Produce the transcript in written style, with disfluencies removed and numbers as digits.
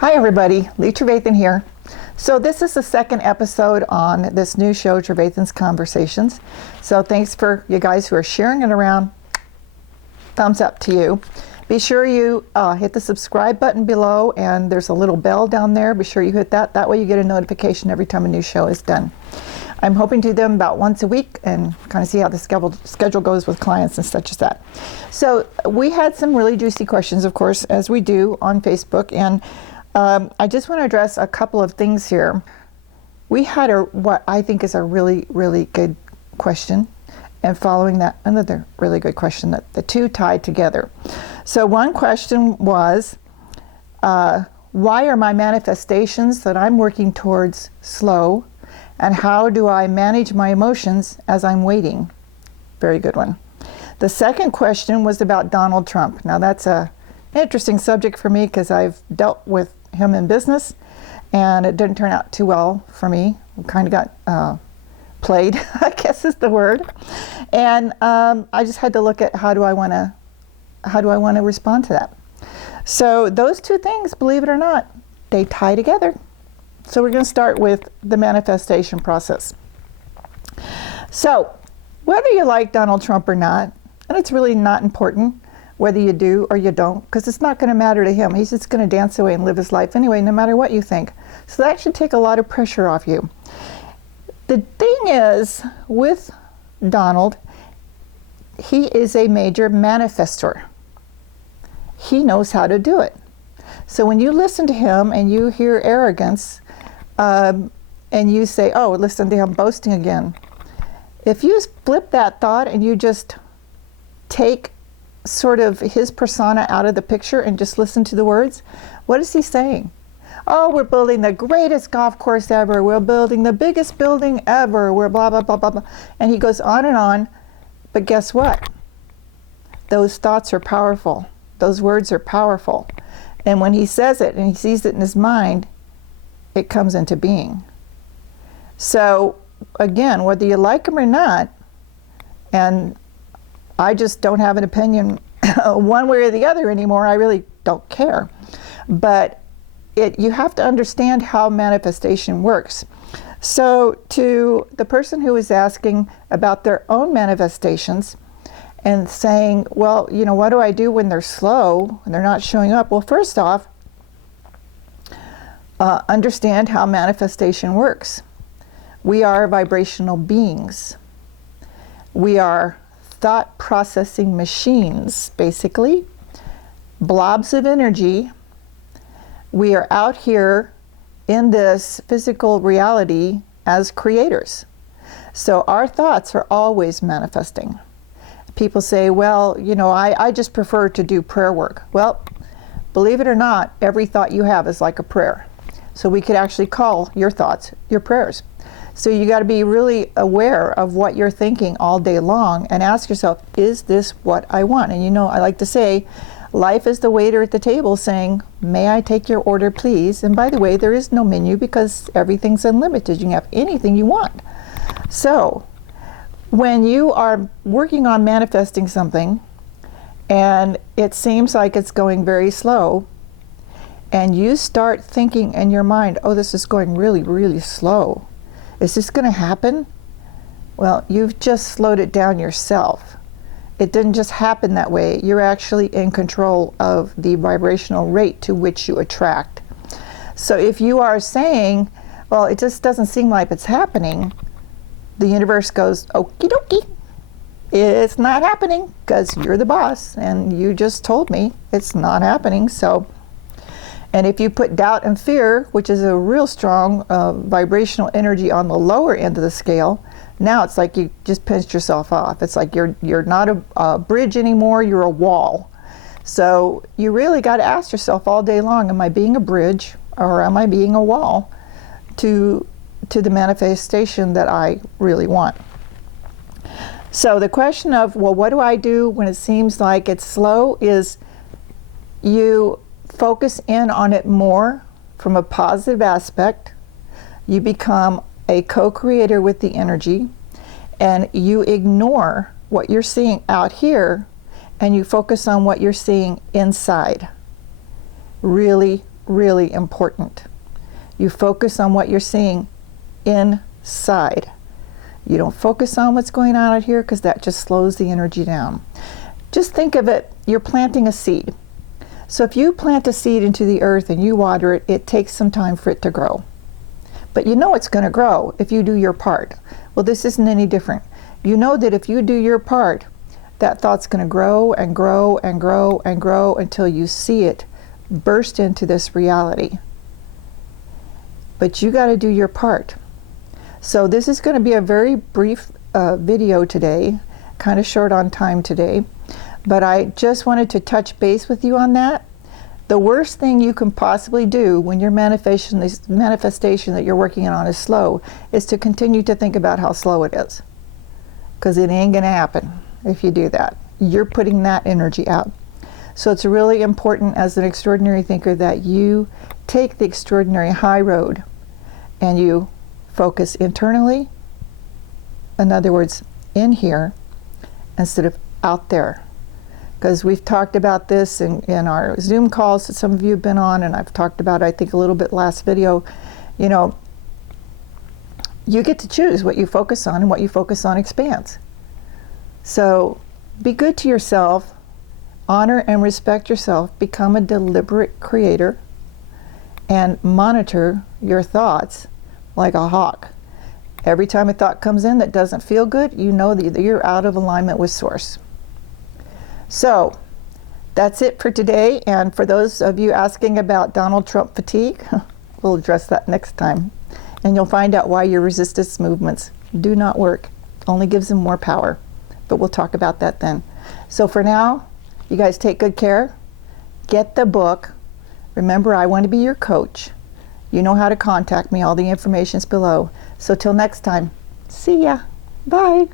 Hi everybody, Lee Travathan here. So this is the second episode on this new show, Travathan's Conversations. So thanks for you guys who are sharing it around. Thumbs up to you. Be sure you hit the subscribe button below, and there's a little bell down there. Be sure you hit that. That way you get a notification every time a new show is done. I'm hoping to do them about once a week and kind of see how the schedule goes with clients and such as that. So we had some really juicy questions, of course, as we do on Facebook, and I just want to address a couple of things here. We had what I think is a really, really good question, and following that, another really good question, that the two tied together. So one question was, why are my manifestations that I'm working towards slow, and how do I manage my emotions as I'm waiting? Very good one. The second question was about Donald Trump. Now that's an interesting subject for me because I've dealt with him in business, and it didn't turn out too well for me. Kind of got played, I guess is the word. And I just had to look at how do I want to respond to that. So those two things, believe it or not, they tie together. So we're going to start with the manifestation process. So whether you like Donald Trump or not, and it's really not important whether you do or you don't, because it's not going to matter to him. He's just going to dance away and live his life anyway, no matter what you think. So that should take a lot of pressure off you. The thing is, with Donald, he is a major manifestor. He knows how to do it. So when you listen to him and you hear arrogance, and you say, oh, listen to him boasting again. If you flip that thought and you just take sort of his persona out of the picture and just listen to the words, what is he saying? Oh, we're building the greatest golf course ever. We're building the biggest building ever. We're blah, blah, blah, blah, blah. And he goes on and on. But guess what? Those thoughts are powerful. Those words are powerful. And when he says it and he sees it in his mind, it comes into being. So again, whether you like him or not, and I just don't have an opinion one way or the other anymore, I really don't care. But you have to understand how manifestation works. So to the person who is asking about their own manifestations and saying, well, you know, what do I do when they're slow and they're not showing up? Well, first off, understand how manifestation works. We are vibrational beings. We are thought processing machines, basically, blobs of energy. We are out here in this physical reality as creators. So our thoughts are always manifesting. People say, well, you know, I just prefer to do prayer work. Well, believe it or not, every thought you have is like a prayer. So we could actually call your thoughts your prayers. So you got to be really aware of what you're thinking all day long and ask yourself, is this what I want? And you know, I like to say, life is the waiter at the table saying, may I take your order, please? And by the way, there is no menu because everything's unlimited. You can have anything you want. So when you are working on manifesting something and it seems like it's going very slow, and you start thinking in your mind, oh, this is going really, really slow. Is this going to happen? Well, you've just slowed it down yourself. It didn't just happen that way. You're actually in control of the vibrational rate to which you attract. So if you are saying, well, it just doesn't seem like it's happening, the universe goes, okie dokie. It's not happening because you're the boss and you just told me it's not happening. So. And if you put doubt and fear, which is a real strong vibrational energy on the lower end of the scale, now it's like you just pinched yourself off. It's like you're not a bridge anymore, you're a wall. So you really got to ask yourself all day long, am I being a bridge or am I being a wall to the manifestation that I really want? So the question of, well, what do I do when it seems like it's slow, is you focus in on it more from a positive aspect. You become a co-creator with the energy, and you ignore what you're seeing out here and you focus on what you're seeing inside. Really, really important. You focus on what you're seeing inside. You don't focus on what's going on out here because that just slows the energy down. Just think of it, you're planting a seed. So if you plant a seed into the earth and you water it, it takes some time for it to grow. But you know it's going to grow if you do your part. Well, this isn't any different. You know that if you do your part, that thought's going to grow and grow and grow and grow until you see it burst into this reality. But you got to do your part. So this is going to be a very brief video today, kind of short on time today, but I just wanted to touch base with you on that. The worst thing you can possibly do when your manifestation that you're working on is slow is to continue to think about how slow it is, because it ain't going to happen if you do that. You're putting that energy out. So it's really important as an extraordinary thinker that you take the extraordinary high road and you focus internally, in other words, in here, instead of out there. Because we've talked about this in our Zoom calls that some of you have been on, and I've talked about, I think, a little bit last video. You know, you get to choose what you focus on, and what you focus on expands. So be good to yourself, honor and respect yourself, become a deliberate creator, and monitor your thoughts like a hawk. Every time a thought comes in that doesn't feel good, you know that you're out of alignment with Source. So that's it for today. And for those of you asking about Donald Trump fatigue, we'll address that next time. And you'll find out why your resistance movements do not work. Only gives them more power. But we'll talk about that then. So for now, you guys take good care. Get the book. Remember, I want to be your coach. You know how to contact me. All the information's below. So till next time, see ya. Bye.